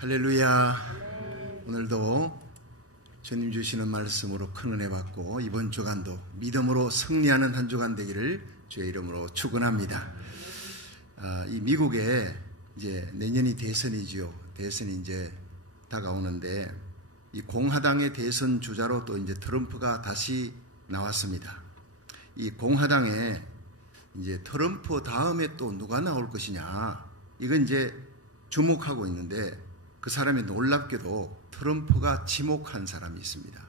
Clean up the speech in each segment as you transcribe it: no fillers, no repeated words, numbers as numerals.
할렐루야. 오늘도 주님 주시는 말씀으로 큰 은혜 받고 이번 주간도 믿음으로 승리하는 한 주간 되기를 주의 이름으로 축원합니다. 이 미국에 이제 내년이 대선이지요. 대선이 이제 다가오는데 이 공화당의 대선 주자로 또 이제 트럼프가 다시 나왔습니다. 이 공화당에 이제 트럼프 다음에 또 누가 나올 것이냐, 이건 이제 주목하고 있는데 그 사람이 놀랍게도 트럼프가 지목한 사람이 있습니다.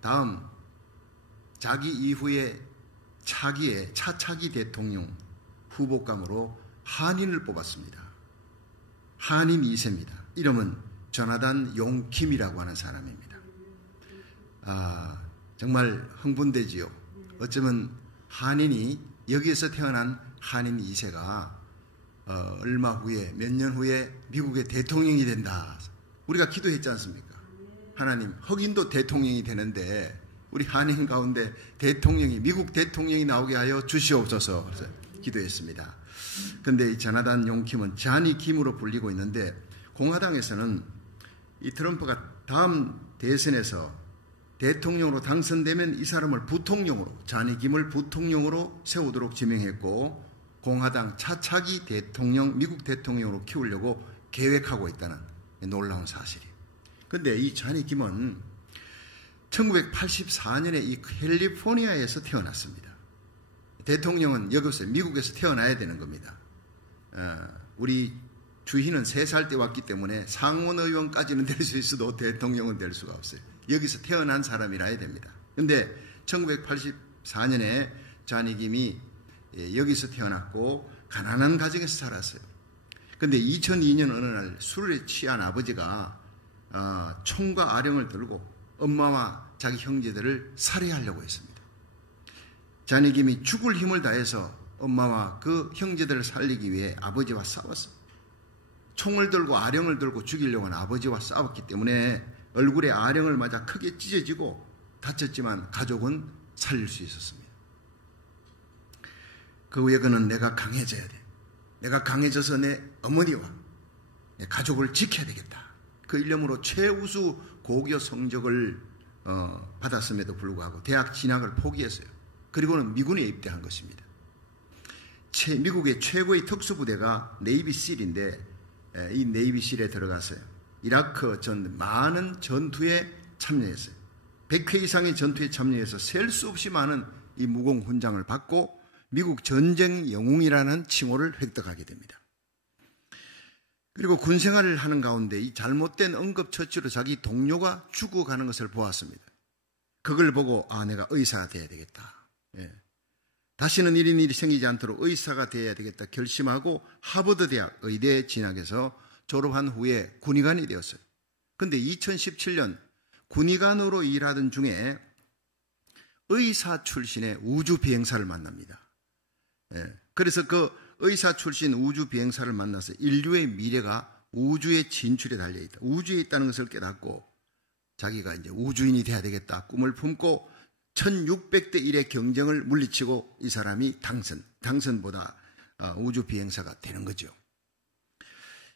다음 자기 이후에 차차기 대통령 후보감으로 한인을 뽑았습니다. 한인 2세입니다. 이름은 조나단 용킴이라고 하는 사람입니다. 정말 흥분되지요. 어쩌면 한인이 여기에서 태어난 한인 2세가 얼마 후에, 몇 년 후에 미국의 대통령이 된다. 우리가 기도했지 않습니까? 하나님, 흑인도 대통령이 되는데 우리 한인 가운데 미국 대통령이 나오게 하여 주시옵소서. 그래서 기도했습니다. 그런데 이 조나단 용킴은 자니 김으로 불리고 있는데 공화당에서는 이 트럼프가 다음 대선에서 대통령으로 당선되면 이 사람을 부통령으로, 자니 김을 부통령으로 세우도록 지명했고 공화당 차차기 대통령, 미국 대통령으로 키우려고 계획하고 있다는 놀라운 사실이에요. 그런데 이 자니 김은 1984년에 이 캘리포니아에서 태어났습니다. 대통령은 여기서 미국에서 태어나야 되는 겁니다. 우리 주희는 3살 때 왔기 때문에 상원의원까지는 될 수 있어도 대통령은 될 수가 없어요. 여기서 태어난 사람이라 해야 됩니다. 그런데 1984년에 자니 김이 여기서 태어났고 가난한 가정에서 자랐어요. 그런데 2002년 어느 날 술에 취한 아버지가 총과 아령을 들고 엄마와 자기 형제들을 살해하려고 했습니다. 자니 김이 죽을 힘을 다해서 엄마와 그 형제들을 살리기 위해 아버지와 싸웠어요. 총을 들고 아령을 들고 죽이려고 하는 아버지와 싸웠기 때문에 얼굴에 아령을 맞아 크게 찢어지고 다쳤지만 가족은 살릴 수 있었습니다. 그 후에 그는 내가 강해져야 돼. 내가 강해져서 내 어머니와 내 가족을 지켜야 되겠다. 그 일념으로 최우수 고교 성적을 받았음에도 불구하고 대학 진학을 포기했어요. 그리고는 미군에 입대한 것입니다. 미국의 최고의 특수부대가 네이비실인데 이 네이비실에 들어갔어요. 이라크 전 많은 전투에 참여했어요. 100회 이상의 전투에 참여해서 셀 수 없이 많은 이 무공 훈장을 받고 미국 전쟁 영웅이라는 칭호를 획득하게 됩니다. 그리고 군 생활을 하는 가운데 이 잘못된 응급처치로 자기 동료가 죽어가는 것을 보았습니다. 그걸 보고 내가 의사가 돼야 되겠다. 다시는 이런 일이 생기지 않도록 의사가 돼야 되겠다 결심하고 하버드 대학 의대에 진학해서 졸업한 후에 군의관이 되었어요. 그런데 2017년 군의관으로 일하던 중에 의사 출신의 우주 비행사를 만납니다. 그래서 그 의사 출신 우주 비행사를 만나서 인류의 미래가 우주에 진출에 달려있다. 우주에 있다는 것을 깨닫고 자기가 이제 우주인이 돼야 되겠다 꿈을 품고 1600대 1의 경쟁을 물리치고 이 사람이 당선보다 우주 비행사가 되는 거죠.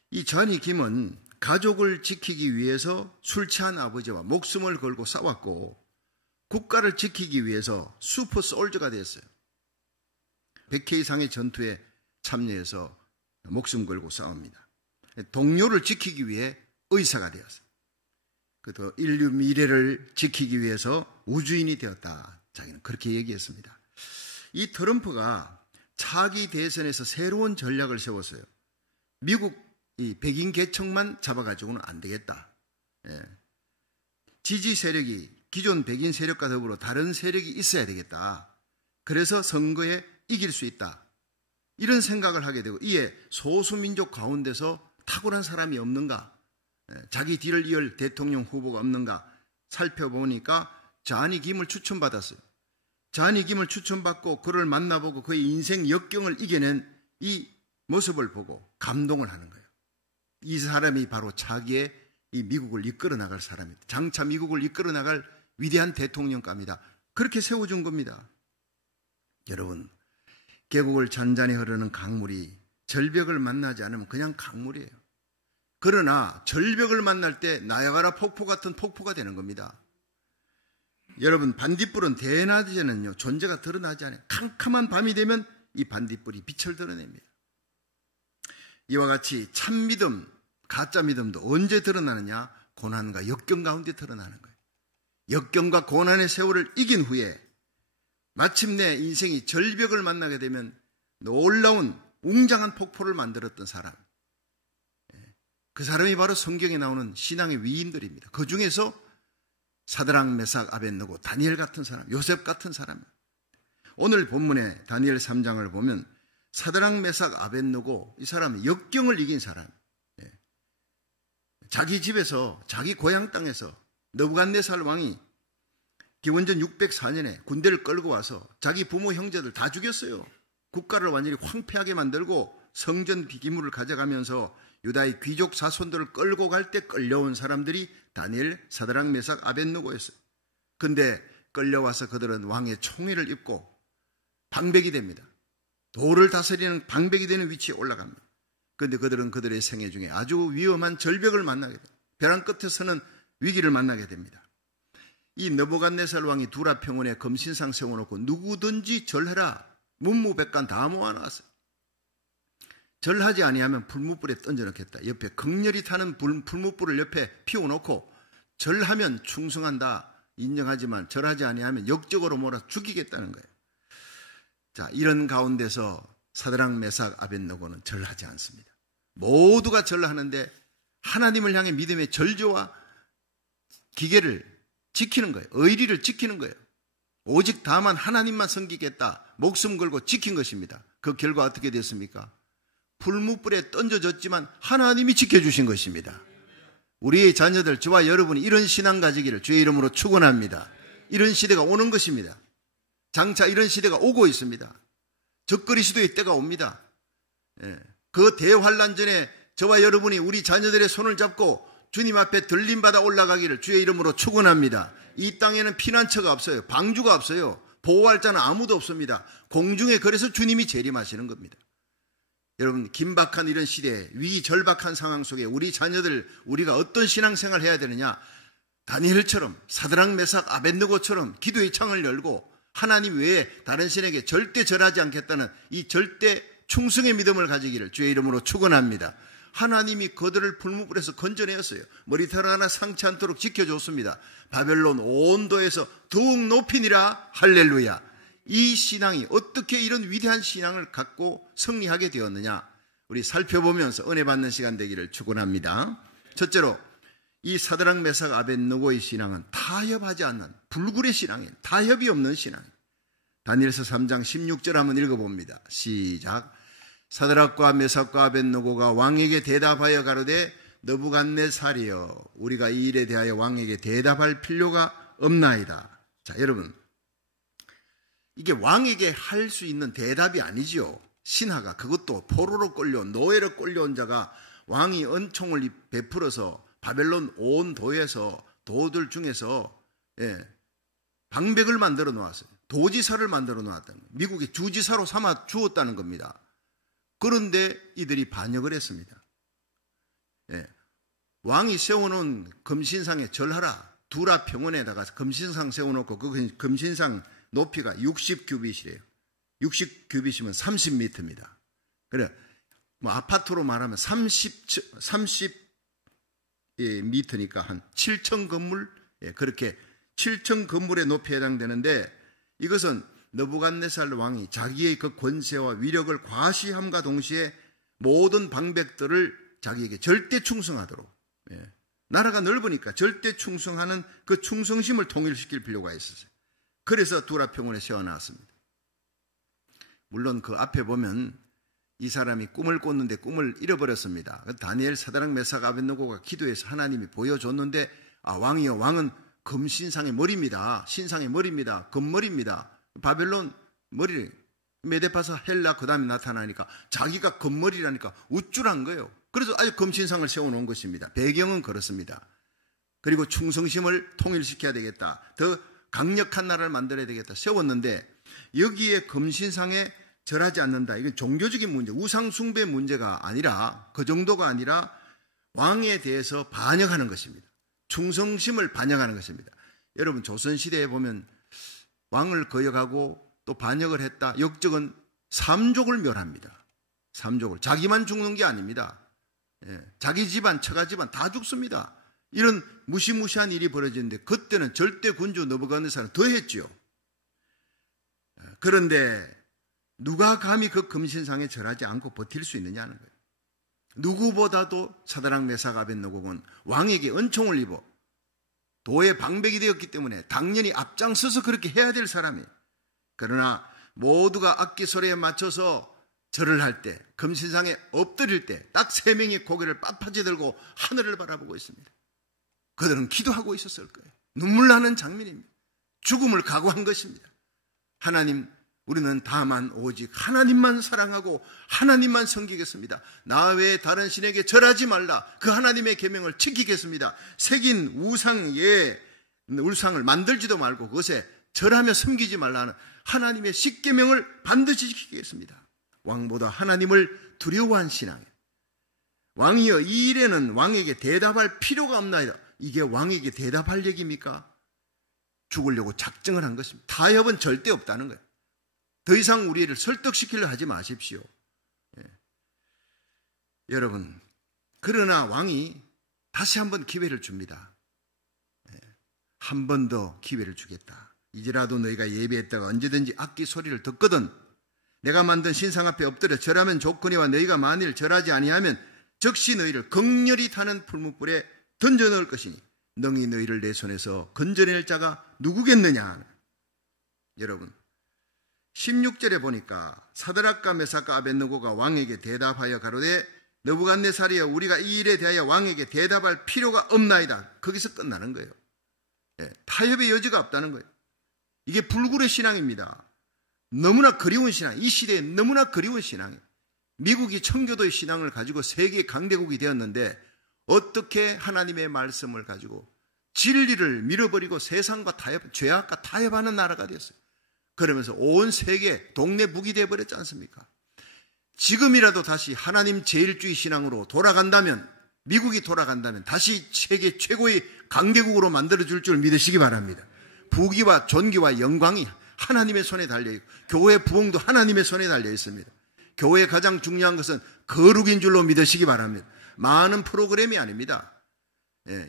이 자니 김은 가족을 지키기 위해서 술 취한 아버지와 목숨을 걸고 싸웠고 국가를 지키기 위해서 슈퍼 솔저가 됐어요. 100회 이상의 전투에 참여해서 목숨 걸고 싸웁니다. 동료를 지키기 위해 의사가 되었어요. 그 인류 미래를 지키기 위해서 우주인이 되었다. 자기는 그렇게 얘기했습니다. 이 트럼프가 차기 대선에서 새로운 전략을 세웠어요. 미국 이 백인 계층만 잡아가지고는 안 되겠다. 지지 세력이 기존 백인 세력과 더불어 다른 세력이 있어야 되겠다. 그래서 선거에 이길 수 있다. 이런 생각을 하게 되고 이에 소수민족 가운데서 탁월한 사람이 없는가, 자기 뒤를 이을 대통령 후보가 없는가 살펴보니까 자니 김을 추천받았어요. 자니 김을 추천받고 그를 만나보고 그의 인생 역경을 이겨낸 이 모습을 보고 감동을 하는 거예요. 이 사람이 바로 자기의 이 미국을 이끌어 나갈 사람입니다. 장차 미국을 이끌어 나갈 위대한 대통령감이다. 그렇게 세워준 겁니다. 여러분, 계곡을 잔잔히 흐르는 강물이 절벽을 만나지 않으면 그냥 강물이에요. 그러나 절벽을 만날 때 나야가라 폭포 같은 폭포가 되는 겁니다. 여러분, 반딧불은 대낮에는요 존재가 드러나지 않아요. 캄캄한 밤이 되면 이 반딧불이 빛을 드러냅니다. 이와 같이 참 믿음, 가짜 믿음도 언제 드러나느냐? 고난과 역경 가운데 드러나는 거예요. 역경과 고난의 세월을 이긴 후에 마침내 인생이 절벽을 만나게 되면 놀라운 웅장한 폭포를 만들었던 사람, 그 사람이 바로 성경에 나오는 신앙의 위인들입니다. 그 중에서 사드락, 메삭, 아벳느고, 다니엘 같은 사람, 요셉 같은 사람. 오늘 본문에 다니엘 3장을 보면 사드락, 메삭, 아벳느고, 이 사람은 역경을 이긴 사람. 자기 집에서, 자기 고향 땅에서 느부갓네살 왕이 기원전 604년에 군대를 끌고 와서 자기 부모 형제들 다 죽였어요. 국가를 완전히 황폐하게 만들고 성전 비기물을 가져가면서 유다의 귀족 자손들을 끌고 갈 때 끌려온 사람들이 다니엘, 사드락, 메삭, 아벳느고였어요. 근데 끌려와서 그들은 왕의 총애를 입고 방백이 됩니다. 도를 다스리는 방백이 되는 위치에 올라갑니다. 그런데 그들은 그들의 생애 중에 아주 위험한 절벽을 만나게 됩니다. 벼랑 끝에서는 위기를 만나게 됩니다. 이 느부갓네살 왕이 두라 평원에 금신상 세워놓고 누구든지 절해라, 문무백관 다 모아놨어요. 절하지 아니하면 불뭇불에 던져놓겠다. 옆에 극렬히 타는 불뭇불을 옆에 피워놓고 절하면 충성한다 인정하지만 절하지 아니하면 역적으로 몰아 죽이겠다는 거예요. 자, 이런 가운데서 사드락, 메삭, 아벳느고는 절하지 않습니다. 모두가 절하는데 하나님을 향해 믿음의 절조와 기계를 지키는 거예요. 의리를 지키는 거예요. 오직 다만 하나님만 섬기겠다. 목숨 걸고 지킨 것입니다. 그 결과 어떻게 됐습니까? 불뭇불에 던져졌지만 하나님이 지켜주신 것입니다. 우리의 자녀들, 저와 여러분이 이런 신앙 가지기를 주의 이름으로 축원합니다. 이런 시대가 오는 것입니다. 장차 이런 시대가 오고 있습니다. 적그리스도의 때가 옵니다. 그 대환란 전에 저와 여러분이 우리 자녀들의 손을 잡고 주님 앞에 들림받아 올라가기를 주의 이름으로 축원합니다. 이 땅에는 피난처가 없어요. 방주가 없어요. 보호할 자는 아무도 없습니다. 공중에 그래서 주님이 재림하시는 겁니다. 여러분, 긴박한 이런 시대에 위절박한 상황 속에 우리 자녀들, 우리가 어떤 신앙생활을 해야 되느냐? 다니엘처럼, 사드락, 메삭, 아벳느고처럼 기도의 창을 열고 하나님 외에 다른 신에게 절대 절하지 않겠다는 이 절대 충성의 믿음을 가지기를 주의 이름으로 축원합니다. 하나님이 그들을 불뭇불에서 건져내었어요. 머리털 하나 상치 않도록 지켜줬습니다. 바벨론 온도에서 더욱 높이니라. 할렐루야. 이 신앙이 어떻게 이런 위대한 신앙을 갖고 승리하게 되었느냐, 우리 살펴보면서 은혜 받는 시간 되기를 축원합니다. 첫째로 이 사드락, 메삭, 아벳느고의 신앙은 타협하지 않는 불굴의 신앙이에요. 타협이 없는 신앙. 다니엘서 3장 16절 한번 읽어봅니다. 시작. 사드락과 메삭과 아벳느고가 왕에게 대답하여 가로되 느부갓네살이여, 우리가 이 일에 대하여 왕에게 대답할 필요가 없나이다. 자, 여러분, 이게 왕에게 할 수 있는 대답이 아니지요. 신하가, 그것도 포로로 끌려온, 노예로 끌려온 자가 왕이 은총을 베풀어서 바벨론 온 도에서, 도들 중에서 방백을 만들어 놓았어요. 도지사를 만들어 놓았다는 거예요. 미국의 주지사로 삼아 주었다는 겁니다. 그런데 이들이 반역을 했습니다. 왕이 세워놓은 금신상에 절하라. 두라 평원에다가 금신상 세워놓고 그 금신상 높이가 60규빗이래요. 60규빗이면 30m입니다. 그래, 뭐 아파트로 말하면 30m니까 한 7층 건물, 그렇게 7층 건물의 높이에 해당되는데, 이것은 느부갓네살 왕이 자기의 그 권세와 위력을 과시함과 동시에 모든 방백들을 자기에게 절대 충성하도록, 나라가 넓으니까 절대 충성하는 그 충성심을 통일시킬 필요가 있었어요. 그래서 두라 평원에 세워놨습니다. 물론 그 앞에 보면 이 사람이 꿈을 꿨는데 꿈을 잃어버렸습니다. 다니엘, 사드락, 메삭, 아벳느고가 기도해서 하나님이 보여줬는데, 왕이요, 왕은 금신상의 머리입니다. 신상의 머리입니다. 금머리입니다. 바벨론 머리를 메데파서 헬라 그 다음에 나타나니까 자기가 금머리라니까 우쭐한 거예요. 그래서 아주 금신상을 세워놓은 것입니다. 배경은 그렇습니다. 그리고 충성심을 통일시켜야 되겠다. 더 강력한 나라를 만들어야 되겠다. 세웠는데 여기에 금신상에 절하지 않는다. 이건 종교적인 문제, 우상숭배 문제가 아니라, 그 정도가 아니라 왕에 대해서 반역하는 것입니다. 충성심을 반역하는 것입니다. 여러분 조선시대에 보면 왕을 거역하고 또 반역을 했다. 역적은 삼족을 멸합니다. 삼족을. 자기만 죽는 게 아닙니다. 자기 집안, 처가 집안 다 죽습니다. 이런 무시무시한 일이 벌어지는데 그때는 절대 군주 느부갓네살은 더 했지요. 그런데 누가 감히 그 금신상에 절하지 않고 버틸 수 있느냐는 거예요. 누구보다도 사드락 메삭 아벳느고는 왕에게 은총을 입어 도의 방백이 되었기 때문에 당연히 앞장서서 그렇게 해야 될 사람이에요. 그러나 모두가 악기 소리에 맞춰서 절을 할 때, 금신상에 엎드릴 때 딱 3명이 고개를 빳빳이 들고 하늘을 바라보고 있습니다. 그들은 기도하고 있었을 거예요. 눈물 나는 장면입니다. 죽음을 각오한 것입니다. 하나님, 우리는 다만 오직 하나님만 사랑하고 하나님만 섬기겠습니다. 나 외에 다른 신에게 절하지 말라. 그 하나님의 계명을 지키겠습니다. 새긴 우상을 만들지도 말고 그것에 절하며 섬기지 말라는 하나님의 십계명을 반드시 지키겠습니다. 왕보다 하나님을 두려워한 신앙이에요. 왕이여 이 일에는 왕에게 대답할 필요가 없나이다. 이게 왕에게 대답할 얘기입니까? 죽으려고 작정을 한 것입니다. 타협은 절대 없다는 거예요. 더 이상 우리를 설득시키려 하지 마십시오. 여러분, 그러나 왕이 다시 한번 기회를 줍니다. 한 번 더 기회를 주겠다. 이제라도 너희가 예배했다가 언제든지 악기 소리를 듣거든 내가 만든 신상 앞에 엎드려 절하면 좋거니와 너희가 만일 절하지 아니하면 즉시 너희를 극렬히 타는 풀무불에 던져 넣을 것이니 능히 너희를 내 손에서 건져낼 자가 누구겠느냐. 여러분 16절에 보니까 사드락과 메삭과 아벳느고가 왕에게 대답하여 가로되 느부갓네살이여 우리가 이 일에 대하여 왕에게 대답할 필요가 없나이다. 거기서 끝나는 거예요. 타협의 여지가 없다는 거예요. 이게 불굴의 신앙입니다. 너무나 그리운 신앙, 이 시대에 너무나 그리운 신앙이에요. 미국이 청교도의 신앙을 가지고 세계 강대국이 되었는데 어떻게 하나님의 말씀을 가지고 진리를 밀어버리고 세상과 타협, 죄악과 타협하는 나라가 됐어요. 그러면서 온 세계 동네북이 되어버렸지 않습니까? 지금이라도 다시 하나님 제일주의 신앙으로 돌아간다면, 미국이 돌아간다면 다시 세계 최고의 강대국으로 만들어줄 줄 믿으시기 바랍니다. 부귀와 존귀와 영광이 하나님의 손에 달려있고 교회 부흥도 하나님의 손에 달려있습니다. 교회의 가장 중요한 것은 거룩인 줄로 믿으시기 바랍니다. 많은 프로그램이 아닙니다.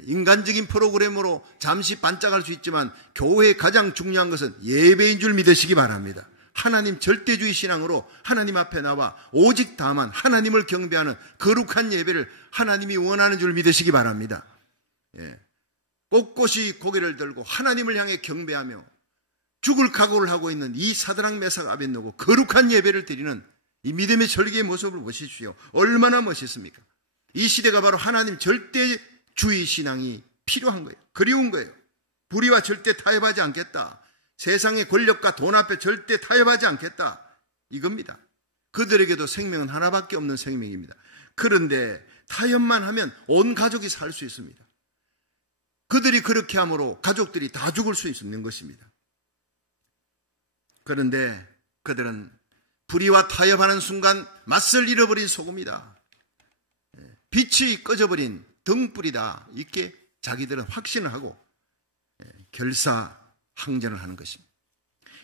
인간적인 프로그램으로 잠시 반짝할 수 있지만 교회의 가장 중요한 것은 예배인 줄 믿으시기 바랍니다. 하나님 절대주의 신앙으로 하나님 앞에 나와 오직 다만 하나님을 경배하는 거룩한 예배를 하나님이 원하는 줄 믿으시기 바랍니다. 꼿꼿이 고개를 들고 하나님을 향해 경배하며 죽을 각오를 하고 있는 이 사드락 메삭 아벳느고 거룩한 예배를 드리는 이 믿음의 절개의 모습을 보십시오. 얼마나 멋있습니까? 이 시대가 바로 하나님 절대주의 신앙이 필요한 거예요. 그리운 거예요. 불의와 절대 타협하지 않겠다. 세상의 권력과 돈 앞에 절대 타협하지 않겠다. 이겁니다. 그들에게도 생명은 하나밖에 없는 생명입니다. 그런데 타협만 하면 온 가족이 살 수 있습니다. 그들이 그렇게 함으로 가족들이 다 죽을 수 있는 것입니다. 그런데 그들은 불의와 타협하는 순간 맛을 잃어버린 소금이다. 빛이 꺼져버린 등불이다. 이렇게 자기들은 확신을 하고 결사항전을 하는 것입니다.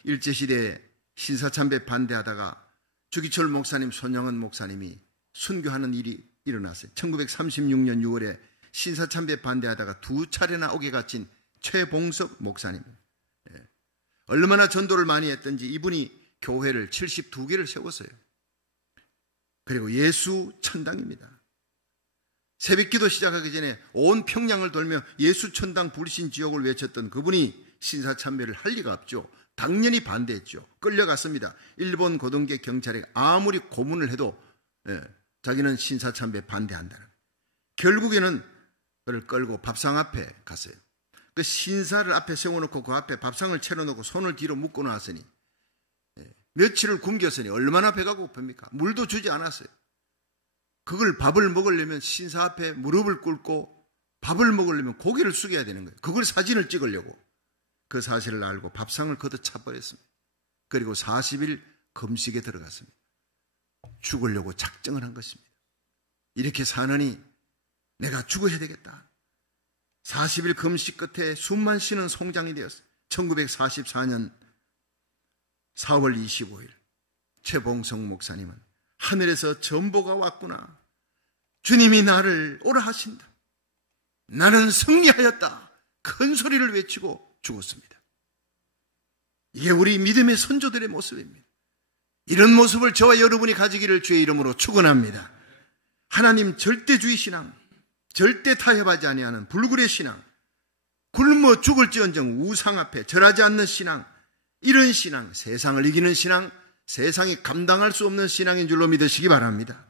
일제시대에 신사참배 반대하다가 주기철 목사님, 손영은 목사님이 순교하는 일이 일어났어요. 1936년 6월에 신사참배 반대하다가 2차례나 옥에 갇힌 최봉석 목사님. 얼마나 전도를 많이 했던지 이분이 교회를 72개를 세웠어요. 그리고 예수 천당입니다. 새벽기도 시작하기 전에 온 평양을 돌며 예수 천당 불신 지옥을 외쳤던 그분이 신사참배를 할 리가 없죠. 당연히 반대했죠. 끌려갔습니다. 일본 고등계 경찰에 아무리 고문을 해도 자기는 신사참배 반대한다는. 결국에는 그를 끌고 밥상 앞에 갔어요. 그 신사를 앞에 세워놓고 그 앞에 밥상을 차려놓고 손을 뒤로 묶어 놨으니 며칠을 굶겼으니 얼마나 배가 고픕니까? 물도 주지 않았어요. 그걸 밥을 먹으려면 신사 앞에 무릎을 꿇고 밥을 먹으려면 고개를 숙여야 되는 거예요. 그걸 사진을 찍으려고. 그 사실을 알고 밥상을 걷어차버렸습니다. 그리고 40일 금식에 들어갔습니다. 죽으려고 작정을 한 것입니다. 이렇게 사느니 내가 죽어야 되겠다. 40일 금식 끝에 숨만 쉬는 송장이 되었어요. 1944년 4월 25일 최봉성 목사님은 하늘에서 전보가 왔구나. 주님이 나를 오라 하신다. 나는 승리하였다. 큰 소리를 외치고 죽었습니다. 이게 우리 믿음의 선조들의 모습입니다. 이런 모습을 저와 여러분이 가지기를 주의 이름으로 축원합니다. 하나님 절대주의 신앙, 절대 타협하지 아니하는 불굴의 신앙, 굶어 죽을지언정 우상 앞에 절하지 않는 신앙, 이런 신앙, 세상을 이기는 신앙, 세상이 감당할 수 없는 신앙인 줄로 믿으시기 바랍니다.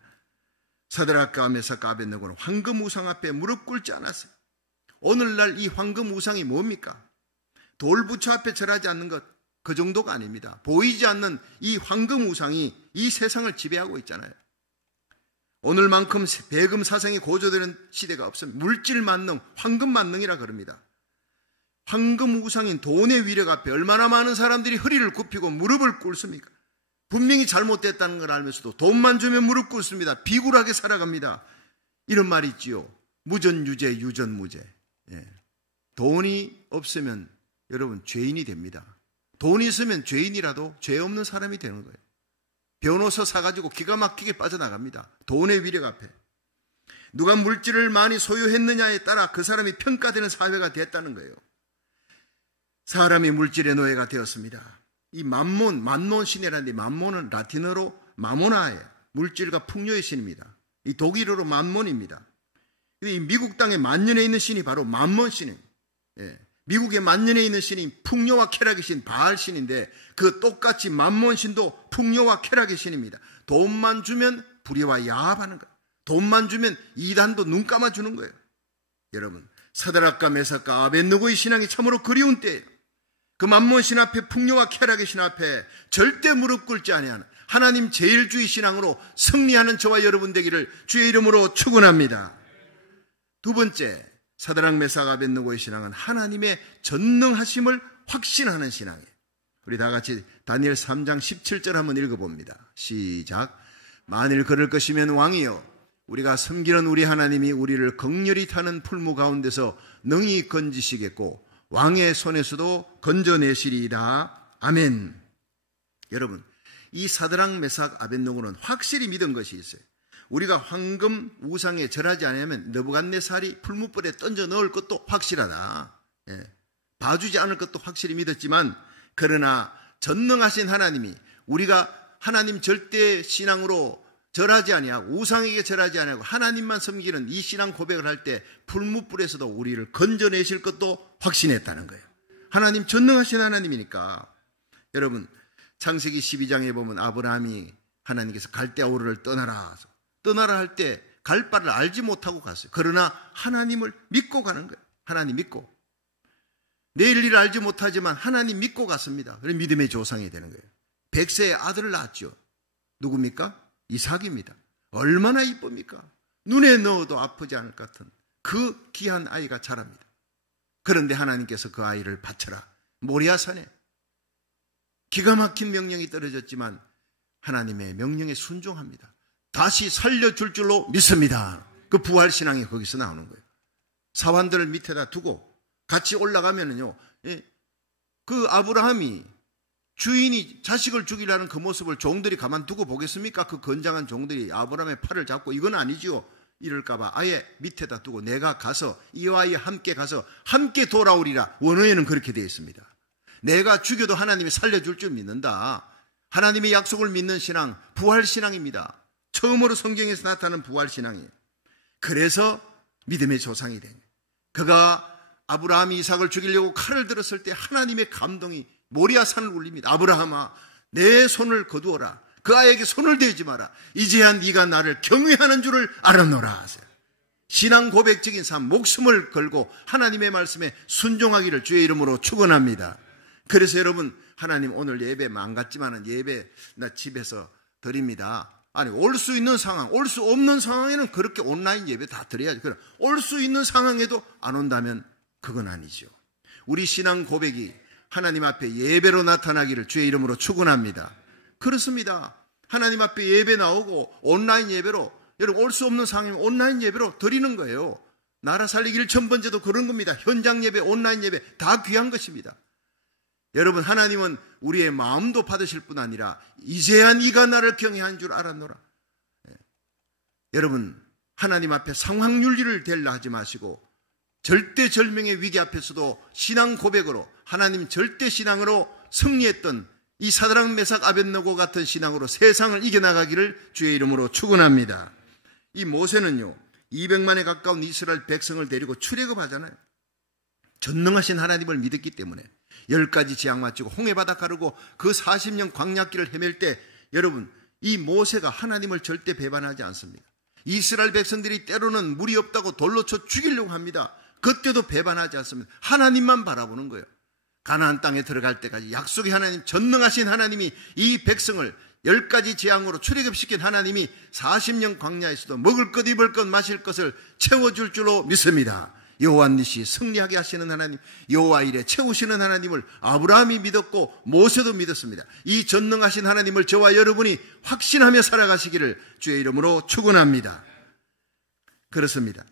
사드락과 메삭과 아벳느고는 황금 우상 앞에 무릎 꿇지 않았어요. 오늘날 이 황금 우상이 뭡니까? 돌부처 앞에 절하지 않는 것, 그 정도가 아닙니다. 보이지 않는 이 황금 우상이 이 세상을 지배하고 있잖아요. 오늘만큼 배금 사상이 고조되는 시대가 없습니다. 물질 만능, 황금 만능이라 그럽니다. 황금 우상인 돈의 위력 앞에 얼마나 많은 사람들이 허리를 굽히고 무릎을 꿇습니까? 분명히 잘못됐다는 걸 알면서도 돈만 주면 무릎 꿇습니다. 비굴하게 살아갑니다. 이런 말이 있지요. 무전유죄, 유전무죄. 돈이 없으면 여러분 죄인이 됩니다. 돈이 있으면 죄인이라도 죄 없는 사람이 되는 거예요. 변호사 사가지고 기가 막히게 빠져나갑니다. 돈의 위력 앞에. 누가 물질을 많이 소유했느냐에 따라 그 사람이 평가되는 사회가 됐다는 거예요. 사람이 물질의 노예가 되었습니다. 이 만몬 신이라는데, 만몬은 라틴어로 마모나예요. 물질과 풍요의 신입니다. 이 독일어로 만몬입니다. 이 미국 땅에 만년에 있는 신이 바로 만몬 신이에요. 미국의 만년에 있는 신이 풍요와 쾌락의 신 바알 신인데, 그 똑같이 만몬 신도 풍요와 쾌락의 신입니다. 돈만 주면 불의와 야합하는 거예요. 돈만 주면 이단도 눈 감아주는 거예요. 여러분, 사드락과 메삭과 아벳느고의 신앙이 참으로 그리운 때예요. 그 만몬 신 앞에, 풍요와 쾌락의 신 앞에 절대 무릎 꿇지 아니하는 하나님 제일주의 신앙으로 승리하는 저와 여러분 되기를 주의 이름으로 축원합니다. 두 번째, 사드락 메삭 아벳느고의 신앙은 하나님의 전능하심을 확신하는 신앙이에요. 우리 다 같이 다니엘 3장 17절 한번 읽어봅니다. 시작. 만일 그럴 것이면 왕이여, 우리가 섬기는 우리 하나님이 우리를 극렬히 타는 풀무 가운데서 능히 건지시겠고 왕의 손에서도 건져내시리이다. 아멘. 여러분, 이 사드락 메삭 아벳느고는 확실히 믿은 것이 있어요. 우리가 황금 우상에 절하지 않으면 느부갓네살이 풀무불에 던져 넣을 것도 확실하다. 봐주지 않을 것도 확실히 믿었지만, 그러나 전능하신 하나님이 우리가 하나님 절대 신앙으로 절하지 아니하고 우상에게 절하지 아니하고 하나님만 섬기는 이 신앙 고백을 할 때 풀무불에서도 우리를 건져내실 것도 확신했다는 거예요. 하나님 전능하신 하나님이니까. 여러분, 창세기 12장에 보면 아브라함이 하나님께서 갈대아우르를 떠나라 할 때 갈 바를 알지 못하고 갔어요. 그러나 하나님을 믿고 가는 거예요. 하나님 믿고. 내일 일을 알지 못하지만 하나님 믿고 갔습니다. 그래서 믿음의 조상이 되는 거예요. 100세의 아들을 낳았죠. 누굽니까? 이삭입니다. 얼마나 이쁩니까? 눈에 넣어도 아프지 않을 것 같은 그 귀한 아이가 자랍니다. 그런데 하나님께서 그 아이를 바쳐라. 모리아산에 기가 막힌 명령이 떨어졌지만 하나님의 명령에 순종합니다. 다시 살려줄 줄로 믿습니다. 그 부활신앙이 거기서 나오는 거예요. 사환들을 밑에다 두고 같이 올라가면은요, 그 아브라함이 주인이 자식을 죽이려는 그 모습을 종들이 가만두고 보겠습니까? 그 건장한 종들이 아브라함의 팔을 잡고 이건 아니지요. 이럴까봐 아예 밑에다 두고 내가 가서 이와 아이 함께 가서 함께 돌아오리라. 원어에는 그렇게 되어 있습니다. 내가 죽여도 하나님이 살려줄 줄 믿는다. 하나님의 약속을 믿는 신앙, 부활신앙입니다. 처음으로 성경에서 나타나는 부활신앙이에요. 그래서 믿음의 조상이 된 거예요. 그가 아브라함이 이삭을 죽이려고 칼을 들었을 때 하나님의 감동이 모리아산을 울립니다. 아브라함아, 내 손을 거두어라. 그 아이에게 손을 대지 마라. 이제야 네가 나를 경외하는 줄을 알았노라 하세요. 신앙 고백적인 삶, 목숨을 걸고 하나님의 말씀에 순종하기를 주의 이름으로 축원합니다. 그래서 여러분, 하나님 오늘 예배 망갔지만은 예배 나 집에서 드립니다. 아니, 올 수 있는 상황, 올 수 없는 상황에는 그렇게 온라인 예배 다 드려야지. 그럼 올 수 있는 상황에도 안 온다면 그건 아니죠. 우리 신앙 고백이 하나님 앞에 예배로 나타나기를 주의 이름으로 축원합니다. 그렇습니다. 하나님 앞에 예배 나오고 온라인 예배로 여러분 올 수 없는 상황이면 온라인 예배로 드리는 거예요. 나라 살리기를 첫 번째도 그런 겁니다. 현장 예배, 온라인 예배 다 귀한 것입니다. 여러분 하나님은 우리의 마음도 받으실 뿐 아니라 이제야 네가 나를 경외한 줄 알았노라. 여러분 하나님 앞에 상황윤리를 대려 하지 마시고 절대절명의 위기 앞에서도 신앙 고백으로 하나님 절대 신앙으로 승리했던 이 사드락 메삭 아벳느고 같은 신앙으로 세상을 이겨나가기를 주의 이름으로 축원합니다. 이 모세는요 200만에 가까운 이스라엘 백성을 데리고 출애굽하잖아요. 전능하신 하나님을 믿었기 때문에 10가지 지향 마치고 홍해바다 가르고 그 40년 광야길을 헤맬 때 여러분 이 모세가 하나님을 절대 배반하지 않습니다. 이스라엘 백성들이 때로는 물이 없다고 돌로 쳐 죽이려고 합니다. 그때도 배반하지 않습니다. 하나님만 바라보는 거예요. 가나안 땅에 들어갈 때까지 약속의 하나님, 전능하신 하나님이 이 백성을 10가지 재앙으로 출애굽시킨 하나님이 40년 광야에서도 먹을 것, 입을 것, 마실 것을 채워줄 줄로 믿습니다. 여호와 니시 승리하게 하시는 하나님, 여호와 일에 채우시는 하나님을 아브라함이 믿었고 모세도 믿었습니다. 이 전능하신 하나님을 저와 여러분이 확신하며 살아가시기를 주의 이름으로 축원합니다. 그렇습니다.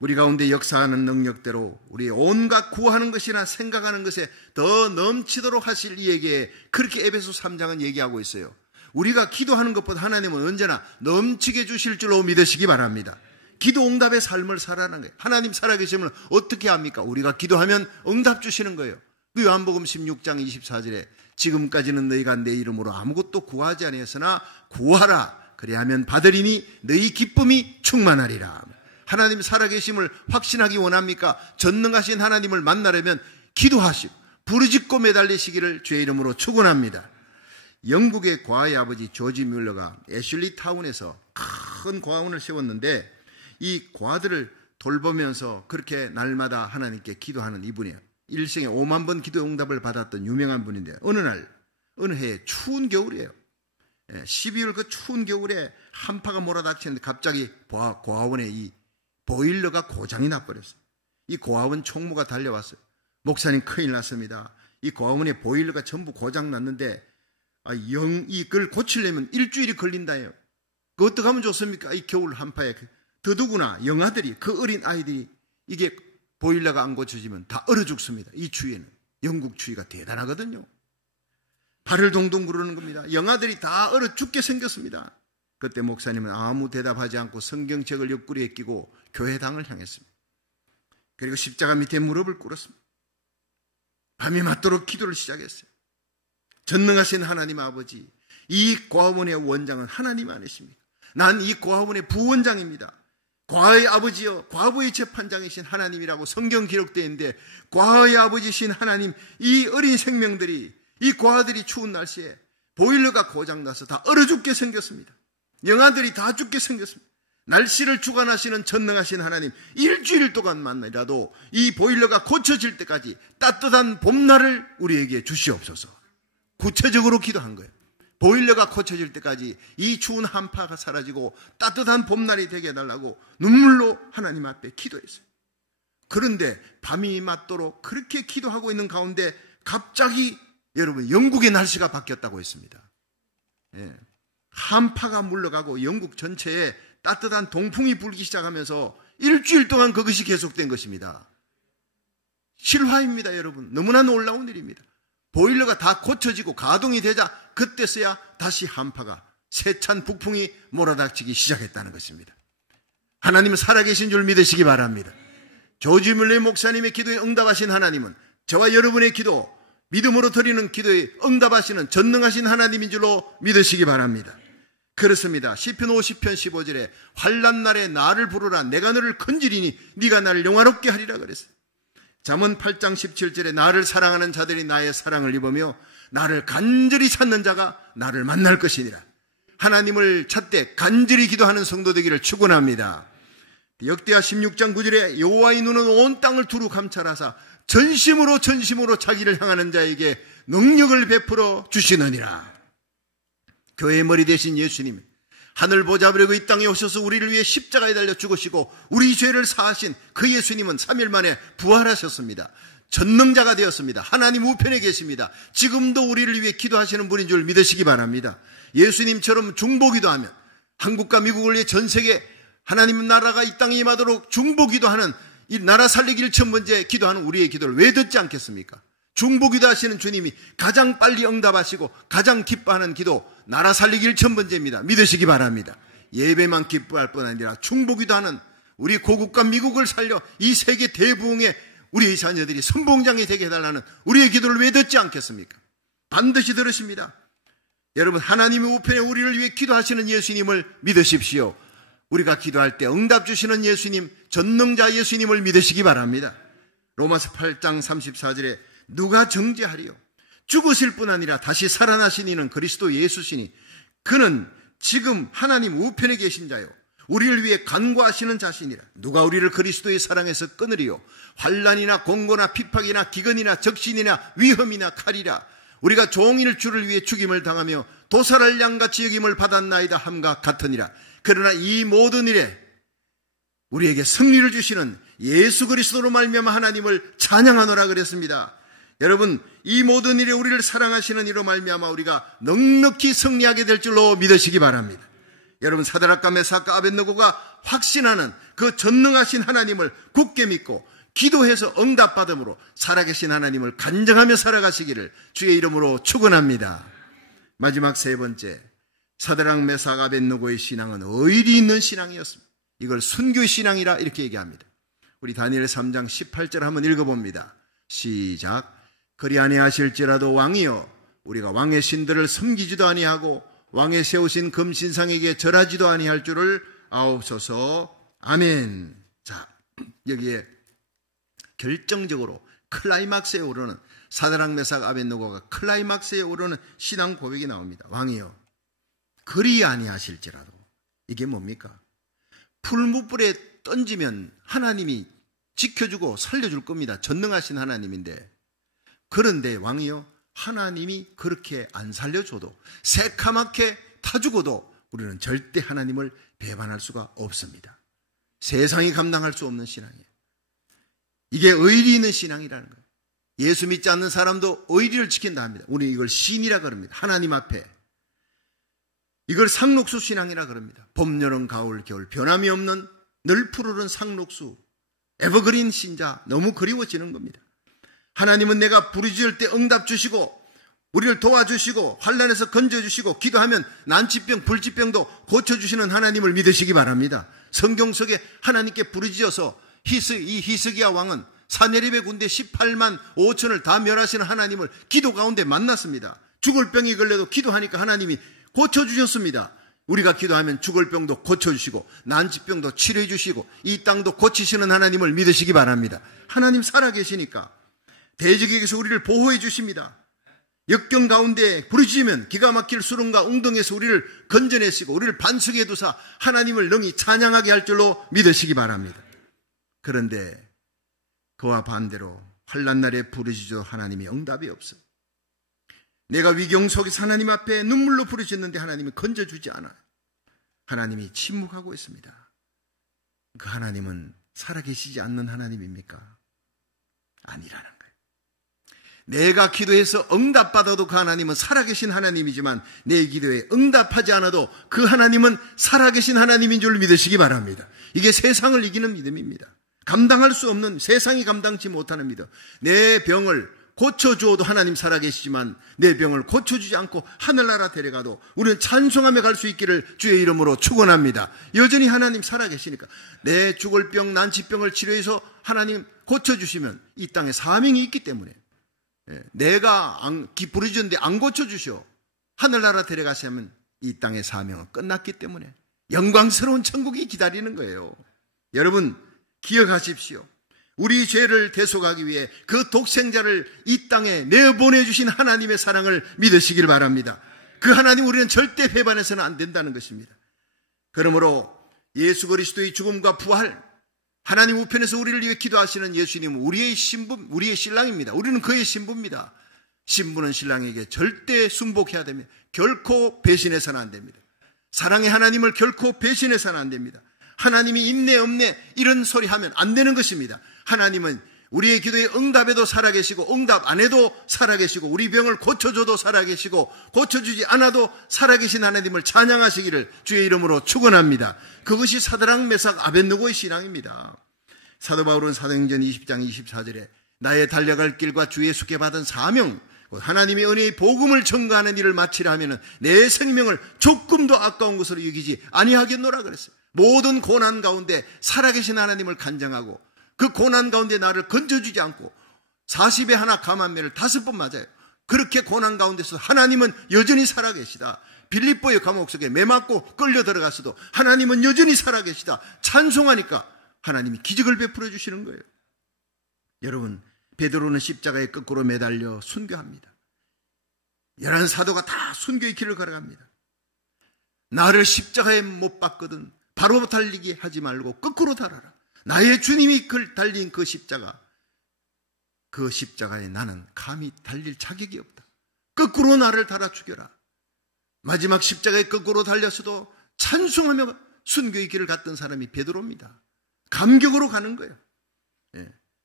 우리 가운데 역사하는 능력대로 우리 온갖 구하는 것이나 생각하는 것에 더 넘치도록 하실 이에게 그렇게 에베소 3장은 얘기하고 있어요. 우리가 기도하는 것보다 하나님은 언제나 넘치게 주실 줄로 믿으시기 바랍니다. 기도 응답의 삶을 살아가는 거예요. 하나님 살아계시면 어떻게 합니까? 우리가 기도하면 응답 주시는 거예요. 그 요한복음 16장 24절에 지금까지는 너희가 내 이름으로 아무것도 구하지 아니했으나 구하라 그리하면 받으리니 너희 기쁨이 충만하리라. 하나님 살아계심을 확신하기 원합니까? 전능하신 하나님을 만나려면 기도하시고 부르짖고 매달리시기를 주의 이름으로 축원합니다. 영국의 과의 아버지 조지 뮬러가 애슐리 타운에서 큰 과원을 세웠는데 이 과들을 돌보면서 그렇게 날마다 하나님께 기도하는 이분이에요. 일생에 5만 번 기도 응답을 받았던 유명한 분인데 어느 해에 추운 겨울이에요. 12월 그 추운 겨울에 한파가 몰아닥치는데 갑자기 고아원에 이 보일러가 고장이 나버렸어요. 이 고아원 총무가 달려왔어요. 목사님 큰일 났습니다. 이 고아원에 보일러가 전부 고장 났는데 이걸 고치려면 일주일이 걸린다요. 그 어떻게 하면 좋습니까? 이 겨울 한파에 더더구나 영아들이 그 어린 아이들이 이게 보일러가 안 고쳐지면 다 얼어 죽습니다. 이 추위에는 영국 추위가 대단하거든요. 발을 동동 구르는 겁니다. 영아들이 다 얼어 죽게 생겼습니다. 그때 목사님은 아무 대답하지 않고 성경책을 옆구리에 끼고 교회당을 향했습니다. 그리고 십자가 밑에 무릎을 꿇었습니다. 밤이 맞도록 기도를 시작했어요. 전능하신 하나님 아버지, 이 고아원의 원장은 하나님 아니십니까? 난 이 고아원의 부원장입니다. 과의 아버지여 과부의 재판장이신 하나님이라고 성경 기록되어 있는데 과의 아버지신 하나님, 이 어린 생명들이, 이 고아들이 추운 날씨에 보일러가 고장나서 다 얼어 죽게 생겼습니다. 영아들이 다 죽게 생겼습니다. 날씨를 주관하시는 전능하신 하나님, 일주일 동안만이라도 이 보일러가 고쳐질 때까지 따뜻한 봄날을 우리에게 주시옵소서. 구체적으로 기도한 거예요. 보일러가 고쳐질 때까지 이 추운 한파가 사라지고 따뜻한 봄날이 되게 해달라고 눈물로 하나님 앞에 기도했어요. 그런데 밤이 맞도록 그렇게 기도하고 있는 가운데 갑자기 여러분 영국의 날씨가 바뀌었다고 했습니다. 한파가 물러가고 영국 전체에 따뜻한 동풍이 불기 시작하면서 일주일 동안 그것이 계속된 것입니다. 실화입니다, 여러분. 너무나 놀라운 일입니다. 보일러가 다 고쳐지고 가동이 되자 그때서야 다시 한파가 세찬 북풍이 몰아닥치기 시작했다는 것입니다. 하나님은 살아계신 줄 믿으시기 바랍니다. 조지 뮬러 목사님의 기도에 응답하신 하나님은 저와 여러분의 기도, 믿음으로 드리는 기도에 응답하시는 전능하신 하나님인 줄로 믿으시기 바랍니다. 그렇습니다. 시편 50편 15절에 환난 날에 나를 부르라 내가 너를 건지리니 네가 나를 영화롭게 하리라 그랬어요. 잠언 8장 17절에 나를 사랑하는 자들이 나의 사랑을 입으며 나를 간절히 찾는 자가 나를 만날 것이니라. 하나님을 찾되 간절히 기도하는 성도 되기를 축원합니다. 역대하 16장 9절에 여호와의 눈은 온 땅을 두루 감찰하사 전심으로 자기를 향하는 자에게 능력을 베풀어 주시느니라. 교회의 머리 되신 예수님, 하늘 보좌 버리고 이 땅에 오셔서 우리를 위해 십자가에 달려 죽으시고 우리 죄를 사하신 그 예수님은 3일 만에 부활하셨습니다. 전능자가 되었습니다. 하나님 우편에 계십니다. 지금도 우리를 위해 기도하시는 분인 줄 믿으시기 바랍니다. 예수님처럼 중보기도하면 한국과 미국을 위해 전 세계 하나님 나라가 이 땅에 임하도록 중보기도하는, 이 나라 살리기를 첫 번째 기도하는 우리의 기도를 왜 듣지 않겠습니까? 중보기도 하시는 주님이 가장 빨리 응답하시고 가장 기뻐하는 기도, 나라 살리기를 첫 번째입니다. 믿으시기 바랍니다. 예배만 기뻐할 뿐 아니라 중보기도하는 우리 고국과 미국을 살려 이 세계 대부흥에 우리의 자녀들이 선봉장이 되게 해달라는 우리의 기도를 왜 듣지 않겠습니까? 반드시 들으십니다. 여러분, 하나님의 우편에 우리를 위해 기도하시는 예수님을 믿으십시오. 우리가 기도할 때 응답 주시는 예수님, 전능자 예수님을 믿으시기 바랍니다. 로마서 8장 34절에 누가 정죄하리요? 죽으실 뿐 아니라 다시 살아나신 이는 그리스도 예수시니 그는 지금 하나님 우편에 계신 자요 우리를 위해 간구하시는 자신이라. 누가 우리를 그리스도의 사랑에서 끊으리요? 환난이나 공고나 핍박이나 기근이나 적신이나 위험이나 칼이라. 우리가 종일 주를 위해 죽임을 당하며 도살할 양같이 여김을 받았나이다 함과 같으니라. 그러나 이 모든 일에 우리에게 승리를 주시는 예수 그리스도로 말미암아 하나님을 찬양하노라 그랬습니다. 여러분, 이 모든 일에 우리를 사랑하시는 이로 말미암아 우리가 넉넉히 승리하게 될 줄로 믿으시기 바랍니다. 여러분, 사드락과 메삭과 아벳느고가 확신하는 그 전능하신 하나님을 굳게 믿고 기도해서 응답받음으로 살아계신 하나님을 간증하며 살아가시기를 주의 이름으로 축원합니다. 마지막 세 번째, 사드락 메삭 아벳느고의 신앙은 의리 있는 신앙이었습니다. 이걸 순교의 신앙이라 이렇게 얘기합니다. 우리 다니엘 3장 18절 한번 읽어봅니다. 시작. 그리 아니하실지라도 왕이여, 우리가 왕의 신들을 섬기지도 아니하고 왕의 세우신 금신상에게 절하지도 아니할 줄을 아옵소서. 아멘. 자, 여기에 결정적으로 클라이막스에 오르는, 사드락 메삭 아벳느고가 클라이막스에 오르는 신앙 고백이 나옵니다. 왕이여, 그리 아니하실지라도. 이게 뭡니까? 풀무불에 던지면 하나님이 지켜주고 살려줄 겁니다. 전능하신 하나님인데, 그런데 왕이여, 하나님이 그렇게 안 살려줘도, 새카맣게 타주고도 우리는 절대 하나님을 배반할 수가 없습니다. 세상이 감당할 수 없는 신앙이에요. 이게 의리 있는 신앙이라는 거예요. 예수 믿지 않는 사람도 의리를 지킨다 합니다. 우리 이걸 신이라 그럽니다. 하나님 앞에. 이걸 상록수 신앙이라 그럽니다. 봄, 여름, 가을, 겨울 변함이 없는 늘 푸르른 상록수, 에버그린 신자, 너무 그리워지는 겁니다. 하나님은 내가 부르짖을 때 응답 주시고 우리를 도와주시고 환난에서 건져주시고 기도하면 난치병, 불치병도 고쳐주시는 하나님을 믿으시기 바랍니다. 성경 속에 하나님께 부르짖어서 이 히스기야 왕은 사네립의 군대 18만 5천을 다 멸하시는 하나님을 기도 가운데 만났습니다. 죽을 병이 걸려도 기도하니까 하나님이 고쳐주셨습니다. 우리가 기도하면 죽을 병도 고쳐주시고 난치병도 치료해주시고 이 땅도 고치시는 하나님을 믿으시기 바랍니다. 하나님 살아계시니까 대적에게서 우리를 보호해 주십니다. 역경 가운데 부르짖으면 기가 막힐 수렁과 웅덩이에서 우리를 건져내시고 우리를 반석에 두사 하나님을 능히 찬양하게 할 줄로 믿으시기 바랍니다. 그런데 그와 반대로 환난 날에 부르짖어 하나님이 응답이 없어요. 내가 위경 속에서 하나님 앞에 눈물로 부르짖는데 하나님이 건져주지 않아요. 하나님이 침묵하고 있습니다. 그 하나님은 살아계시지 않는 하나님입니까? 아니라는 거예요. 내가 기도해서 응답받아도 그 하나님은 살아계신 하나님이지만 내 기도에 응답하지 않아도 그 하나님은 살아계신 하나님인 줄 믿으시기 바랍니다. 이게 세상을 이기는 믿음입니다. 감당할 수 없는, 세상이 감당치 못하는 믿음. 내 병을 고쳐주어도 하나님 살아계시지만 내 병을 고쳐주지 않고 하늘나라 데려가도 우리는 찬송하며 갈 수 있기를 주의 이름으로 축원합니다. 여전히 하나님 살아계시니까 내 죽을 병, 난치병을 치료해서 하나님 고쳐주시면 이 땅에 사명이 있기 때문에, 내가 부르짖는데 안 고쳐주셔 하늘나라 데려가시면 이 땅의 사명은 끝났기 때문에 영광스러운 천국이 기다리는 거예요. 여러분 기억하십시오. 우리 죄를 대속하기 위해 그 독생자를 이 땅에 내보내주신 하나님의 사랑을 믿으시길 바랍니다. 그 하나님 우리는 절대 배반해서는 안 된다는 것입니다. 그러므로 예수 그리스도의 죽음과 부활, 하나님 우편에서 우리를 위해 기도하시는 예수님은 우리의 신부, 우리의 신랑입니다. 우리는 그의 신부입니다. 신부는 신랑에게 절대 순복해야 됩니다. 결코 배신해서는 안 됩니다. 사랑의 하나님을 결코 배신해서는 안 됩니다. 하나님이 있네 없네 이런 소리 하면 안 되는 것입니다. 하나님은 우리의 기도에 응답해도 살아계시고 응답 안 해도 살아계시고 우리 병을 고쳐줘도 살아계시고 고쳐주지 않아도 살아계신 하나님을 찬양하시기를 주의 이름으로 축원합니다. 그것이 사드락 메삭 아벳느고의 신앙입니다. 사도 바울은 사도행전 20장 24절에 나의 달려갈 길과 주의 수께 받은 사명, 하나님의 은혜의 복음을 전가하는 일을 마치라 하면은 내 생명을 조금도 아까운 것으로 여기지 아니하겠노라 그랬어요. 모든 고난 가운데 살아계신 하나님을 간증하고 그 고난 가운데 나를 건져주지 않고 40에 하나 감한매를 5번 맞아요. 그렇게 고난 가운데서 하나님은 여전히 살아계시다. 빌립보의 감옥 속에 매맞고 끌려 들어갔어도 하나님은 여전히 살아계시다. 찬송하니까 하나님이 기적을 베풀어 주시는 거예요. 여러분, 베드로는 십자가에 거꾸로 매달려 순교합니다. 11 사도가 다 순교의 길을 걸어갑니다. 나를 십자가에 못 박거든 바로 달리게 하지 말고 거꾸로 달아라. 나의 주님이 달린 그 십자가에 나는 감히 달릴 자격이 없다. 거꾸로 나를 달아 죽여라. 마지막 십자가에 거꾸로 달렸어도 찬송하며 순교의 길을 갔던 사람이 베드로입니다. 감격으로 가는 거예요.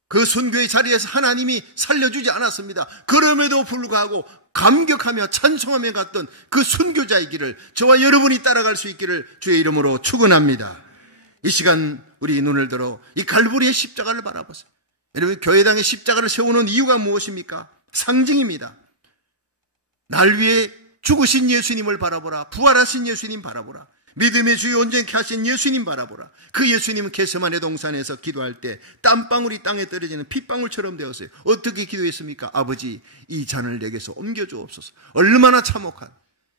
그 순교의 자리에서 하나님이 살려주지 않았습니다. 그럼에도 불구하고 감격하며 찬송하며 갔던 그 순교자의 길을 저와 여러분이 따라갈 수 있기를 주의 이름으로 축원합니다. 이 시간 우리 눈을 들어 이 갈보리의 십자가를 바라보세요. 여러분, 교회당에 십자가를 세우는 이유가 무엇입니까? 상징입니다. 날 위해 죽으신 예수님을 바라보라. 부활하신 예수님 바라보라. 믿음의 주에 온전케 하신 예수님 바라보라. 그 예수님은 겟세마네 동산에서 기도할 때 땀방울이 땅에 떨어지는 핏방울처럼 되었어요. 어떻게 기도했습니까? 아버지, 이 잔을 내게서 옮겨주옵소서. 얼마나 참혹한,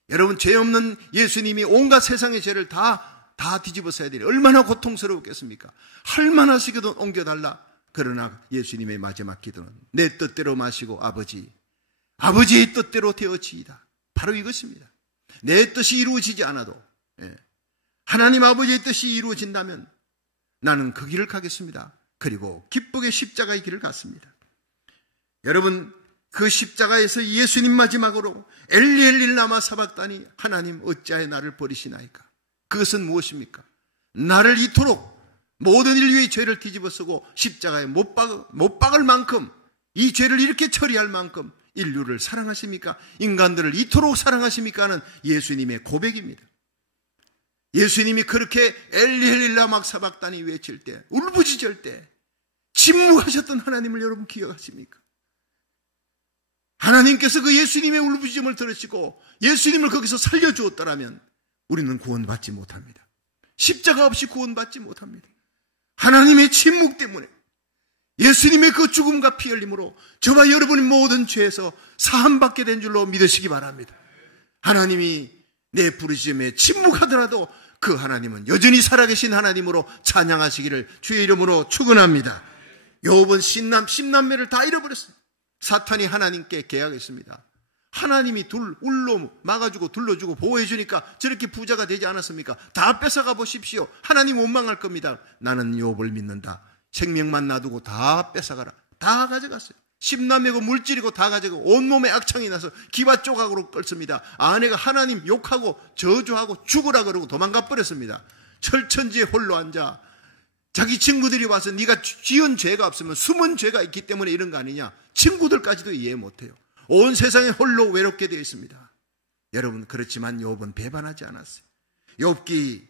여러분, 죄 없는 예수님이 온갖 세상의 죄를 다 뒤집어 써야 되니 얼마나 고통스러웠겠습니까? 할 만하시게도 옮겨달라. 그러나 예수님의 마지막 기도는 내 뜻대로 마시고 아버지의 뜻대로 되어지이다. 바로 이것입니다. 내 뜻이 이루어지지 않아도 하나님 아버지의 뜻이 이루어진다면 나는 그 길을 가겠습니다. 그리고 기쁘게 십자가의 길을 갔습니다. 여러분, 그 십자가에서 예수님 마지막으로 엘리 엘리 라마 사박다니, 하나님 어찌하여 나를 버리시나이까. 그것은 무엇입니까? 나를 이토록 모든 인류의 죄를 뒤집어쓰고 십자가에 못 박을 만큼, 이 죄를 이렇게 처리할 만큼 인류를 사랑하십니까? 인간들을 이토록 사랑하십니까? 하는 예수님의 고백입니다. 예수님이 그렇게 엘리엘리라 막 사박다니 외칠 때, 울부짖을 때 침묵하셨던 하나님을 여러분 기억하십니까? 하나님께서 그 예수님의 울부짖음을 들으시고 예수님을 거기서 살려주었더라면 우리는 구원받지 못합니다. 십자가 없이 구원받지 못합니다. 하나님의 침묵 때문에, 예수님의 그 죽음과 피 흘림으로 저와 여러분의 모든 죄에서 사함받게 된 줄로 믿으시기 바랍니다. 하나님이 내 부르짖음에 침묵하더라도 그 하나님은 여전히 살아계신 하나님으로 찬양하시기를 주의 이름으로 축원합니다. 욥은 10남매를 다 잃어버렸어요. 사탄이 하나님께 계약했습니다. 하나님이 울로 막아주고 둘러주고 보호해주니까 저렇게 부자가 되지 않았습니까? 다 뺏어가 보십시오. 하나님 원망할 겁니다. 나는 욥을 믿는다. 생명만 놔두고 다 뺏어가라. 다 가져갔어요. 10남매고 물질이고 다 가지고 온몸에 악창이 나서 기바 조각으로 끓습니다. 아내가 하나님 욕하고 저주하고 죽으라 그러고 도망가 버렸습니다. 철천지에 홀로 앉아 자기 친구들이 와서 네가 지은 죄가 없으면 숨은 죄가 있기 때문에 이런 거 아니냐, 친구들까지도 이해 못해요. 온 세상에 홀로 외롭게 되어 있습니다. 여러분, 그렇지만 욥은 배반하지 않았어요. 욥기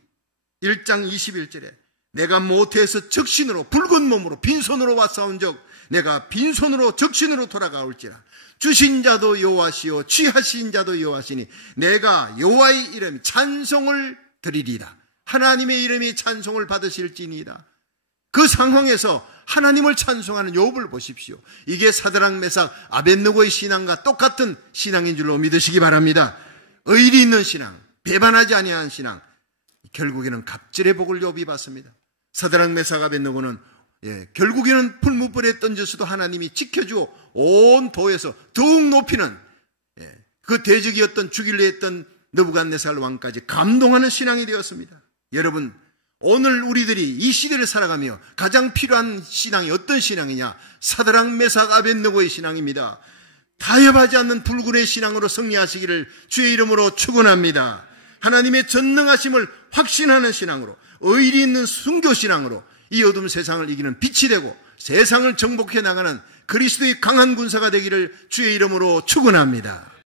1장 21절에 내가 모태에서 적신으로 붉은 몸으로 빈손으로 왔사온 적 내가 빈손으로 적신으로 돌아가올지라. 주신 자도 여호와시요 취하신 자도 여호와시니 내가 여호와의 이름 찬송을 드리리라. 하나님의 이름이 찬송을 받으실지니이다. 그 상황에서 하나님을 찬송하는 욥을 보십시오. 이게 사드락 메삭 아벳느고의 신앙과 똑같은 신앙인 줄로 믿으시기 바랍니다. 의리 있는 신앙, 배반하지 아니한 신앙, 결국에는 갑절의 복을 욥이 받습니다. 사드락 메삭 아벳느고는 결국에는 풀무불에 던져서도 하나님이 지켜주어 온 도에서 더욱 높이는 그 대적이었던 죽일려 했던 느부갓네살 왕까지 감동하는 신앙이 되었습니다. 여러분, 오늘 우리들이 이 시대를 살아가며 가장 필요한 신앙이 어떤 신앙이냐? 사드락 메삭 아벳느고의 신앙입니다. 타협하지 않는 불굴의 신앙으로 승리하시기를 주의 이름으로 축원합니다. 하나님의 전능하심을 확신하는 신앙으로, 의리 있는 순교 신앙으로 이 어두운 세상을 이기는 빛이 되고 세상을 정복해 나가는 그리스도의 강한 군사가 되기를 주의 이름으로 축원합니다.